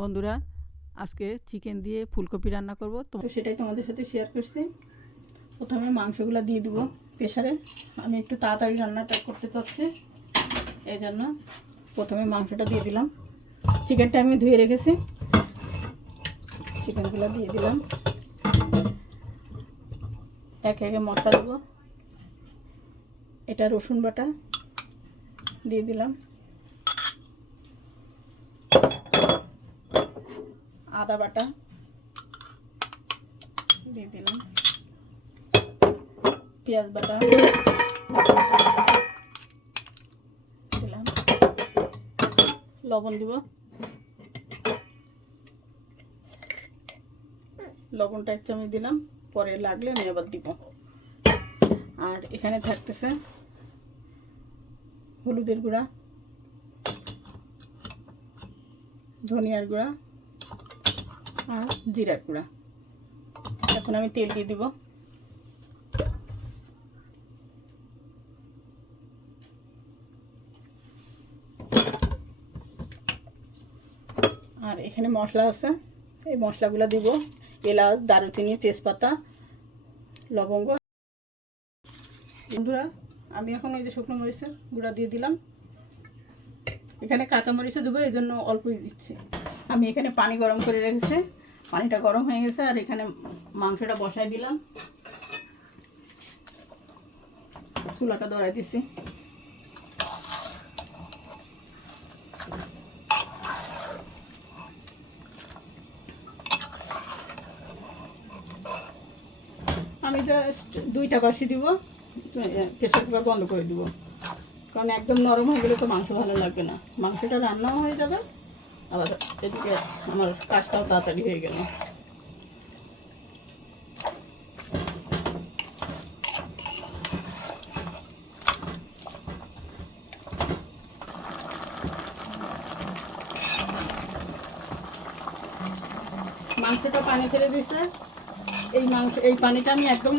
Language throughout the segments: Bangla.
বন্ধুরা, আজকে চিকেন দিয়ে ফুলকপি রান্না করব, তো সেটাই তোমাদের সাথে শেয়ার করছি। প্রথমে মাংসগুলো দিয়ে দিব প্রেসারে। আমি একটু তাড়াতাড়ি রান্নাটা করতে চাচ্ছি, এই জন্য প্রথমে মাংসটা দিয়ে দিলাম। চিকেনটা আমি ধুয়ে রেখেছি, চিকেনগুলো দিয়ে দিলাম। একে একে মশলা দেবো। এটা রসুন বাটা দিয়ে দিলাম, আদা বাটা দিয়ে দিলাম, পেঁয়াজ বাটা দিলাম, লবণ দিব। লবণটা 1 চামচ দিলাম, পরে লাগলে আমি আবার দিব। আর এখানে থাকতেছে হলুদের গুঁড়া, ধনিয়ার গুঁড়া আর জিরার গুঁড়া। এখন আমি তেল দিয়ে দিব। আর এখানে মশলা আছে, এই মশলাগুলো দিব। এলাচ, দারুচিনি, তেজপাতা, লবঙ্গ। বন্ধুরা, আমি এখন এই যে শুকনো মরিচের গুঁড়া দিয়ে দিলাম। এখানে কাঁচা মরিচও দেবো, এই জন্য অল্পই দিচ্ছি। আমি এখানে পানি গরম করে রেখেছি, পানিটা গরম হয়ে গেছে। আর এখানে মাংসটা বসাই দিলাম, চুলাটা ধরাই দিছি। আমি জাস্ট 2টা বাসি দিব, প্রেসার কুকার বন্ধ করে দিব। কারণ একদম নরম হয়ে গেলে তো মাংস ভালো লাগবে না। মাংসটা রান্নাও হয়ে যাবে, আবার এদিকে আমার কাজটাও তাড়াতাড়ি হয়ে গেল। মাংসটা পানি ছেড়ে দিছে। এই পানিটা আমি একদম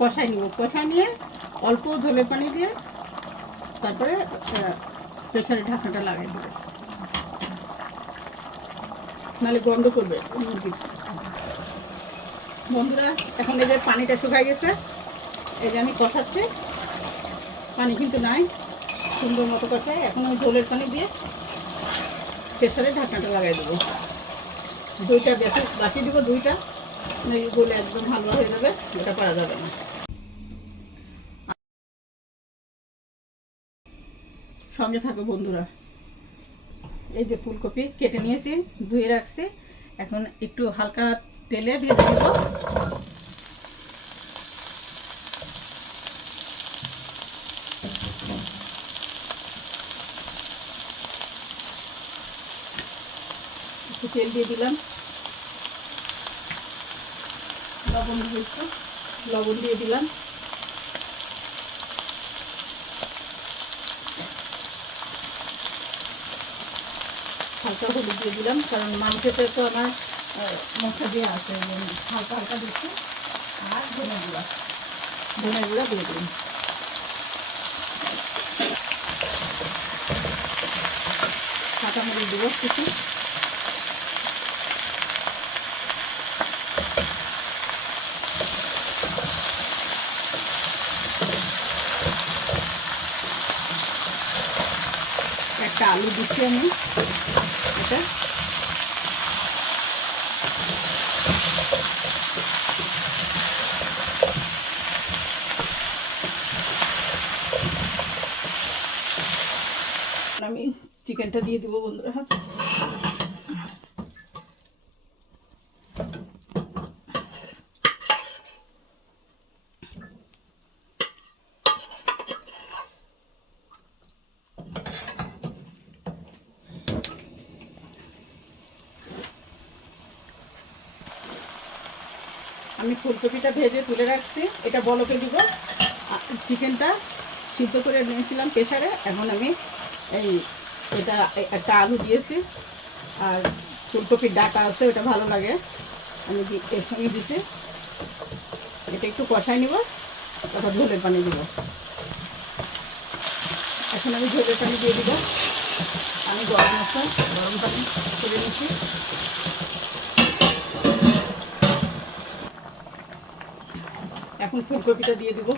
কষাই নিব। কষাই নিয়ে অল্প ঝোলের পানি দিয়ে তারপরে প্রেসারে ঢাকনাটা লাগিয়ে দেবো, নাহলে গন্ধ করবে মুরগি। বন্ধুরা, এখন এই যে পানিটা শুকাই গেছে, এই যে আমি কষাচ্ছি। পানি কিন্তু নাই, সুন্দর মতো কষাই। এখন আমি ঝোলের পানি দিয়ে প্রেসারে ঢাকনাটা লাগাই দেবো। 2টা বাকি দিব, 2টা গলে একদম হালকা হয়ে যাবে, ওটা করা যাবে না। সঙ্গে থাকো বন্ধুরা। এই যে ফুলকপি কেটে নিয়েছি, ধুয়ে রাখছি। এখন একটু হালকা তেলে ভেজে দেব। একটু তেল দিয়ে দিলাম, লবণ দিয়ে দিলাম, হালকা হলুদ দিয়ে দিলাম। কারণ মাংসতে তো আমার মশলা দিয়ে আছে, হালকা হালকা দিচ্ছি। আর ধনে গুঁড়া দিয়ে দিলাম। কাঁচামরিচ দেবো কিছু। একটা আলু দিচ্ছি আমি, এটা আমি চিকেনটা দিয়ে দিব বন্ধুরা। আমি ফুলকপিটা ভেজে তুলে রাখছি, এটা বলকে দিব। চিকেনটা সিদ্ধ করে নিয়েছিলাম প্রেসারে। এখন আমি এটা একটা আলু দিয়েছি, আর ফুলকপির ডাটা আছে, ওটা ভালো লাগে, আমি এর সঙ্গে দিতে। এটা একটু কষাই নিব, তারপর ঝোলের পানি দিব। এখন আমি ঝোলের পানি দিয়ে দিব। আমি গরম মশলা গরম পানি করে নিচ্ছি। এখন ফুলকপিটা দিয়ে দিব।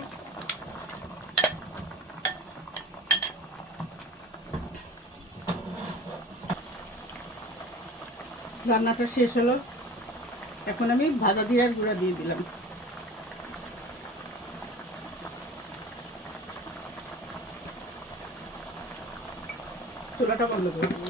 রান্নাটা শেষ হলো, এখন আমি ভাজা জিরার গুঁড়া দিয়ে দিলাম। চুলাটা বন্ধ করে দেবো।